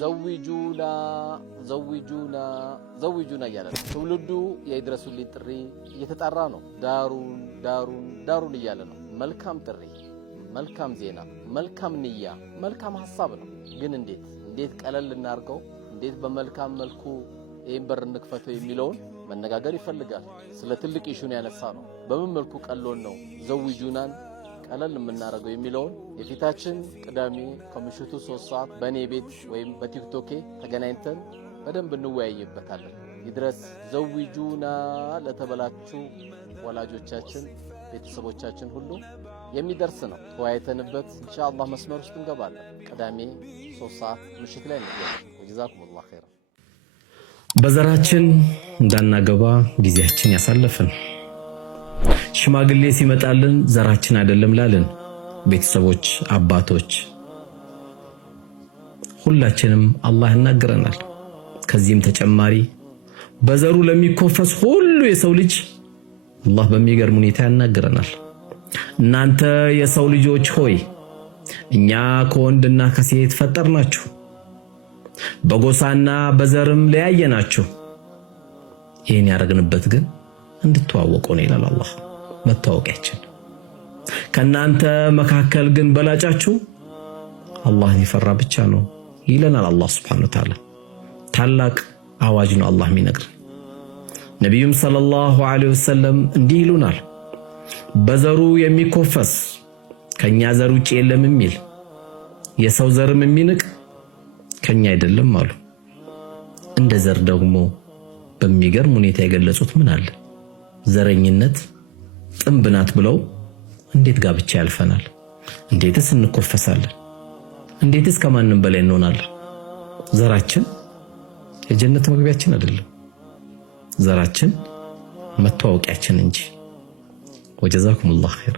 ዘዊጁና እያለ ነው። ትውልዱ የይድረሱልኝ ጥሪ እየተጣራ ነው። ዳሩን እያለ ነው። መልካም ጥሪ፣ መልካም ዜና፣ መልካም ንያ፣ መልካም ሐሳብ ነው። ግን እንዴት ቀለል እናርገው፣ እንዴት በመልካም መልኩ ይህን በር እንክፈተው የሚለውን መነጋገር ይፈልጋል። ስለ ትልቅ ኢሹን ያነሳ ነው። በምን መልኩ ቀሎን ነው ዘዊጁናን ቀለል የምናረገው የሚለውን የፊታችን ቅዳሜ ከምሽቱ 3 ሰዓት በእኔ ቤት ወይም በቲክቶኬ ተገናኝተን በደንብ እንወያይበታለን። ይድረስ ዘዊጁና ለተበላችሁ ወላጆቻችን፣ ቤተሰቦቻችን ሁሉ የሚደርስ ነው። ተወያይተንበት ኢንሻአላህ መስመር ውስጥ እንገባለን። ቅዳሜ 3 ሰዓት ምሽት ላይ እንገናኝ። ወጀዛኩሙላህ ኸይራ። በዘራችን እንዳናገባ ጊዜያችን ያሳለፈን ሽማግሌ ሲመጣልን ዘራችን አይደለም ላልን ቤተሰቦች፣ አባቶች ሁላችንም አላህ ይናገረናል። ከዚህም ተጨማሪ በዘሩ ለሚኮፈስ ሁሉ የሰው ልጅ አላህ በሚገርም ሁኔታ ያናገረናል። እናንተ የሰው ልጆች ሆይ እኛ ከወንድና ከሴት ፈጠርናችሁ፣ በጎሳና በዘርም ለያየናችሁ። ይህን ያደረግንበት ግን እንድትዋወቁ ነው ይላል አላህ። መታወቂያችን ከናንተ መካከል ግን በላጫችሁ አላህን የፈራ ብቻ ነው ይለናል አላህ Subhanahu Wa Ta'ala። ታላቅ አዋጅ ነው አላህ የሚነግረን። ነብዩም ሰለላሁ ዐለይሂ ወሰለም እንዲህ ይሉናል፣ በዘሩ የሚኮፈስ ከኛ ዘር ውጪ የለም የሚል የሰው ዘርም የሚንቅ ከኛ አይደለም አሉ። እንደ ዘር ደግሞ በሚገርም ሁኔታ የገለጹት ምን አለ? ዘረኝነት ጥንብናት ብለው እንዴት ጋብቻ ያልፈናል? እንዴትስ እንኮፈሳለን? እንዴትስ ከማንም በላይ እንሆናለን? ዘራችን የጀነት መግቢያችን አይደለም፣ ዘራችን መተዋወቂያችን እንጂ። ወጀዛኩሙላህ ኸይር።